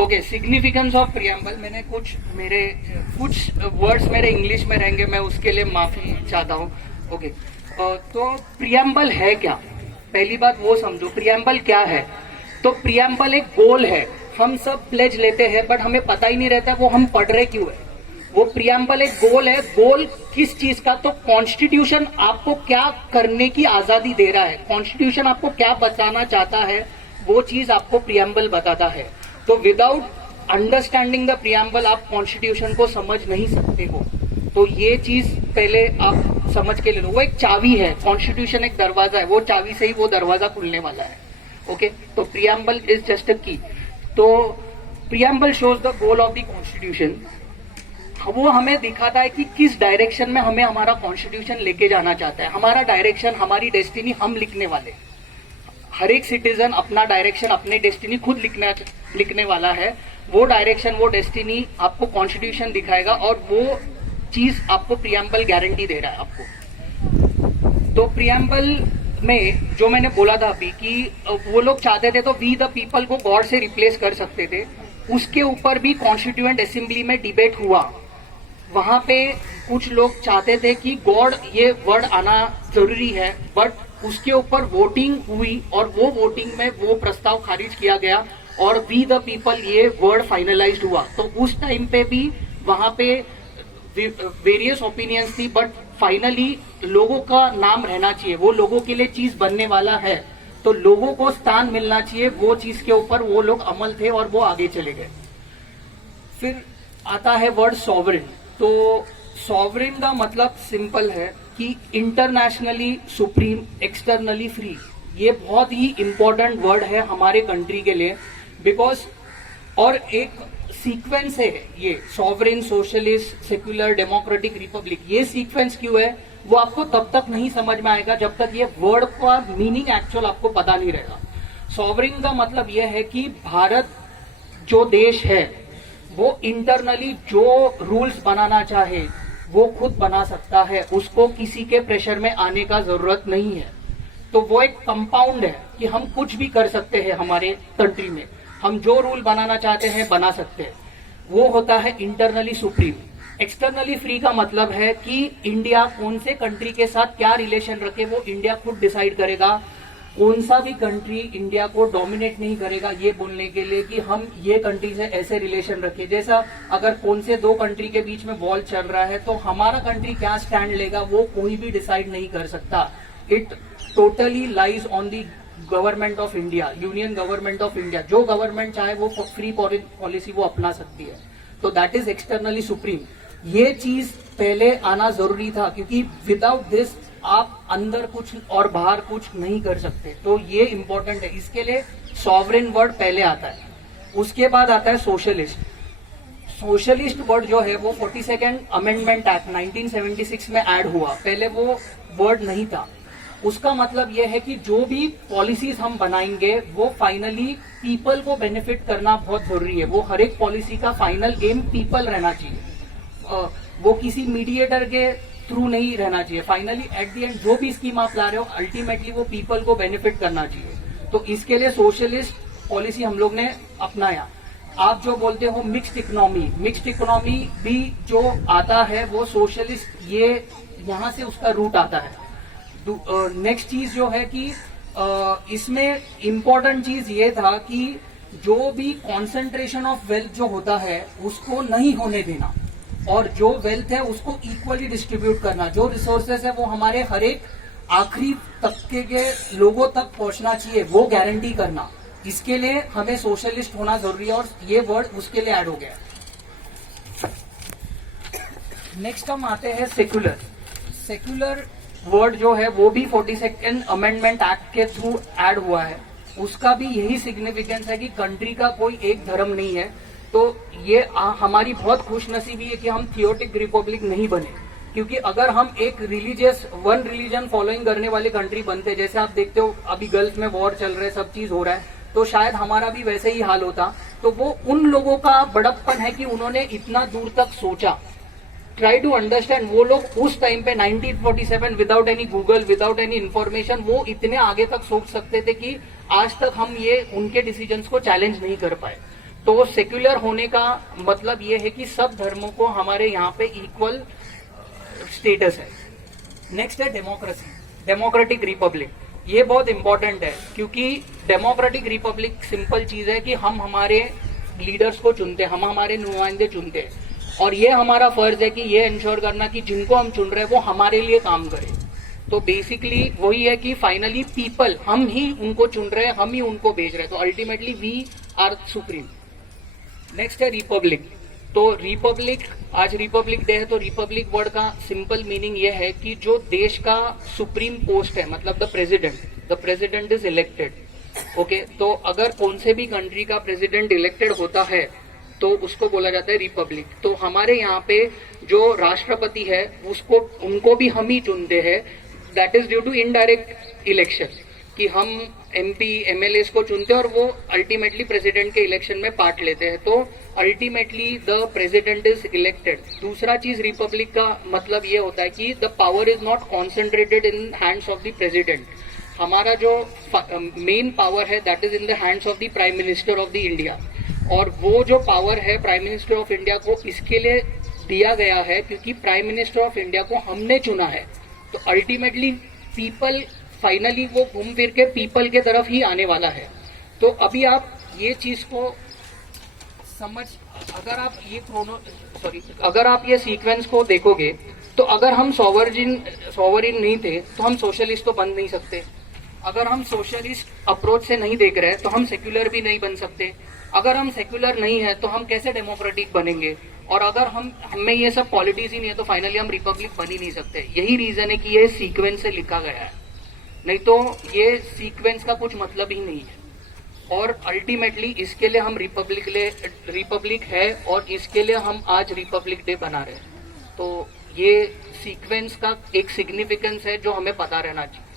Okay, significance of preamble, मैंने कुछ words मेरे इंग्लिश में रहेंगे, मैं उसके लिए माफी चाहता हूँ। ओके, तो प्रियम्बल है क्या, पहली बात वो समझो। प्रियम्बल क्या है? तो प्रियम्बल एक गोल है। हम सब प्लेज लेते हैं बट हमें पता ही नहीं रहता वो हम पढ़ रहे क्यों है। वो प्रियम्बल एक गोल है। गोल किस चीज का? तो कॉन्स्टिट्यूशन आपको क्या करने की आजादी दे रहा है, कॉन्स्टिट्यूशन आपको क्या बताना चाहता है, वो चीज आपको प्रियम्बल बताता है। तो विदाउट अंडरस्टैंडिंग द प्रियम्बल आप कॉन्स्टिट्यूशन को समझ नहीं सकते हो। तो ये चीज पहले आप समझ के ले लो। वो एक चाबी है, कॉन्स्टिट्यूशन एक दरवाजा है, वो चाबी से ही वो दरवाजा खुलने वाला है। ओके, तो प्रियम्बल इज जस्ट अ की। तो preamble shows the goal of the constitution. वो हमें दिखाता है कि किस डायरेक्शन में हमें हमारा कॉन्स्टिट्यूशन लेके जाना चाहता है। हमारा डायरेक्शन, हमारी डेस्टिनी हम लिखने वाले। हर एक सिटीजन अपना डायरेक्शन, अपनी डेस्टिनी खुद लिखने वाला है। वो डायरेक्शन, वो डेस्टिनी आपको कॉन्स्टिट्यूशन दिखाएगा और वो चीज आपको प्रियम्बल गारंटी दे रहा है आपको। तो प्रियम्बल में जो मैंने बोला था अभी कि वो लोग चाहते थे तो वी द पीपल को गॉड से रिप्लेस कर सकते थे। उसके ऊपर भी कॉन्स्टिट्यूएंट असेंबली में डिबेट हुआ। वहां पे कुछ लोग चाहते थे कि गॉड ये वर्ड आना जरूरी है, बट उसके ऊपर वोटिंग हुई और वो वोटिंग में वो प्रस्ताव खारिज किया गया और वी द पीपल ये वर्ड फाइनलाइज्ड हुआ। तो उस टाइम पे भी वहां पे वेरियस ओपिनियंस थी, बट फाइनली लोगों का नाम रहना चाहिए, वो लोगों के लिए चीज बनने वाला है तो लोगों को स्थान मिलना चाहिए। वो चीज के ऊपर वो लोग अमल थे और वो आगे चले गए। फिर आता है वर्ड सॉवरेन। तो सॉवरेन का मतलब सिंपल है कि इंटरनेशनली सुप्रीम, एक्सटर्नली फ्री। ये बहुत ही इंपॉर्टेंट वर्ड है हमारे कंट्री के लिए, बिकॉज और एक सीक्वेंस है ये sovereign, socialist, secular, democratic, Republic. ये सीक्वेंस क्यों है वो आपको तब तक नहीं समझ में आएगा जब तक ये वर्ड का मीनिंग एक्चुअल आपको पता नहीं रहेगा। सॉवरेन का मतलब यह है कि भारत जो देश है वो इंटरनली जो रूल्स बनाना चाहे वो खुद बना सकता है, उसको किसी के प्रेशर में आने का जरूरत नहीं है। तो वो एक कंपाउंड है कि हम कुछ भी कर सकते हैं हमारे कंट्री में, हम जो रूल बनाना चाहते हैं बना सकते हैं। वो होता है इंटरनली सुप्रीम। एक्सटर्नली फ्री का मतलब है कि इंडिया कौन से कंट्री के साथ क्या रिलेशन रखे वो इंडिया खुद डिसाइड करेगा। कौन सा भी कंट्री इंडिया को डोमिनेट नहीं करेगा ये बोलने के लिए कि हम ये कंट्री से ऐसे रिलेशन रखें। जैसा अगर कौन से दो कंट्री के बीच में वॉर चल रहा है तो हमारा कंट्री क्या स्टैंड लेगा वो कोई भी डिसाइड नहीं कर सकता। It totally lies on the government of India, union government of India. जो गवर्नमेंट चाहे वो फ्री फॉरेन पॉलिसी वो अपना सकती है। तो दैट इज एक्सटर्नली सुप्रीम। ये चीज पहले आना जरूरी था क्योंकि विदाउट दिस आप अंदर कुछ और बाहर कुछ नहीं कर सकते। तो ये इंपॉर्टेंट है, इसके लिए सॉवरेन वर्ड पहले आता है। उसके बाद आता है सोशलिस्ट। सोशलिस्ट वर्ड जो है वो 42nd अमेंडमेंट एक्ट 1976 में ऐड हुआ। पहले वो वर्ड नहीं था। उसका मतलब यह है कि जो भी पॉलिसीज हम बनाएंगे वो फाइनली पीपल को बेनिफिट करना बहुत जरूरी है। वो हर एक पॉलिसी का फाइनल एम पीपल रहना चाहिए, वो किसी मीडिएटर के थ्रू नहीं रहना चाहिए। फाइनली एट द एंड जो भी स्कीम आप ला रहे हो अल्टीमेटली वो पीपल को बेनिफिट करना चाहिए। तो इसके लिए सोशलिस्ट पॉलिसी हम लोग ने अपनाया। आप जो बोलते हो मिक्स्ड इकोनॉमी, मिक्स्ड इकोनॉमी भी जो आता है वो सोशलिस्ट, ये यहाँ से उसका रूट आता है। नेक्स्ट चीज जो है कि इसमें इंपॉर्टेंट चीज ये था कि जो भी कॉन्सेंट्रेशन ऑफ वेल्थ जो होता है उसको नहीं होने देना और जो वेल्थ है उसको इक्वली डिस्ट्रीब्यूट करना। जो रिसोर्सेस है वो हमारे हर एक आखिरी तबके के लोगों तक पहुंचना चाहिए, वो गारंटी करना। इसके लिए हमें सोशलिस्ट होना जरूरी है और ये वर्ड उसके लिए ऐड हो गया। नेक्स्ट हम आते हैं सेक्युलर। सेक्युलर वर्ड जो है वो भी 42nd अमेंडमेंट एक्ट के थ्रू ऐड हुआ है। उसका भी यही सिग्निफिकेंस है कि कंट्री का कोई एक धर्म नहीं है। तो ये हमारी बहुत खुशनसीबी है कि हम थियोटिक रिपब्लिक नहीं बने, क्योंकि अगर हम एक रिलीजियस वन रिलीजन फॉलोइंग करने वाले कंट्री बनते, जैसे आप देखते हो अभी गल्फ में वॉर चल रहे, सब चीज हो रहा है, तो शायद हमारा भी वैसे ही हाल होता। तो वो उन लोगों का बड़प्पन है कि उन्होंने इतना दूर तक सोचा। ट्राई टू अंडरस्टैंड, वो लोग उस टाइम पे 1947 without any Google, without any information, वो इतने आगे तक सोच सकते थे कि आज तक हम ये उनके डिसीजंस को चैलेंज नहीं कर पाए। तो सेक्युलर होने का मतलब ये है कि सब धर्मों को हमारे यहाँ पे इक्वल स्टेटस है। नेक्स्ट है डेमोक्रेसी, डेमोक्रेटिक रिपब्लिक। ये बहुत इंपॉर्टेंट है क्योंकि डेमोक्रेटिक रिपब्लिक सिंपल चीज है कि हम हमारे लीडर्स को चुनते हैं, हम हमारे नुमाइंदे चुनते हैं, और ये हमारा फर्ज है कि ये इंश्योर करना कि जिनको हम चुन रहे हैं वो हमारे लिए काम करें। तो बेसिकली वही है कि फाइनली पीपल, हम ही उनको चुन रहे हैं, हम ही उनको भेज रहे हैं, तो ultimately we are supreme. Next है रिपब्लिक। तो रिपब्लिक, आज रिपब्लिक डे है, तो रिपब्लिक वर्ड का सिंपल मीनिंग यह है कि जो देश का सुप्रीम पोस्ट है, मतलब the president is elected. Okay, तो अगर कौन से भी कंट्री का प्रेसिडेंट इलेक्टेड होता है तो उसको बोला जाता है रिपब्लिक। तो हमारे यहाँ पे जो राष्ट्रपति है उसको, उनको भी हम ही चुनते हैं, that is due to indirect election, कि हम MP MLAs को चुनते हैं और वो अल्टीमेटली प्रेसिडेंट के इलेक्शन में पार्ट लेते हैं। तो ultimately the president is elected. दूसरा चीज रिपब्लिक का मतलब ये होता है कि the power is not concentrated in hands of the president. हमारा जो मेन पावर है that is in the hands of the prime minister of the India, और वो जो पावर है प्राइम मिनिस्टर ऑफ इंडिया को इसके लिए दिया गया है क्योंकि प्राइम मिनिस्टर ऑफ इंडिया को हमने चुना है। तो अल्टीमेटली पीपल, फाइनली वो घूम फिर के पीपल के तरफ ही आने वाला है। तो अभी आप ये चीज को समझ, अगर आप ये सीक्वेंस को देखोगे तो अगर हम सॉवरिन नहीं थे तो हम सोशलिस्ट तो बन नहीं सकते। अगर हम सोशलिस्ट अप्रोच से नहीं देख रहे तो हम सेक्युलर भी नहीं बन सकते। अगर हम सेक्युलर नहीं है तो हम कैसे डेमोक्रेटिक बनेंगे? और अगर हमें ये सब क्वालिटीज ही नहीं है तो फाइनली हम रिपब्लिक बन ही नहीं सकते। यही रीजन है कि ये सीक्वेंस से लिखा गया है, नहीं तो ये सीक्वेंस का कुछ मतलब ही नहीं है। और अल्टीमेटली इसके लिए हम रिपब्लिक है और इसके लिए हम आज रिपब्लिक डे बना रहे हैं। तो ये सीक्वेंस का एक सिग्निफिकेंस है जो हमें पता रहना चाहिए।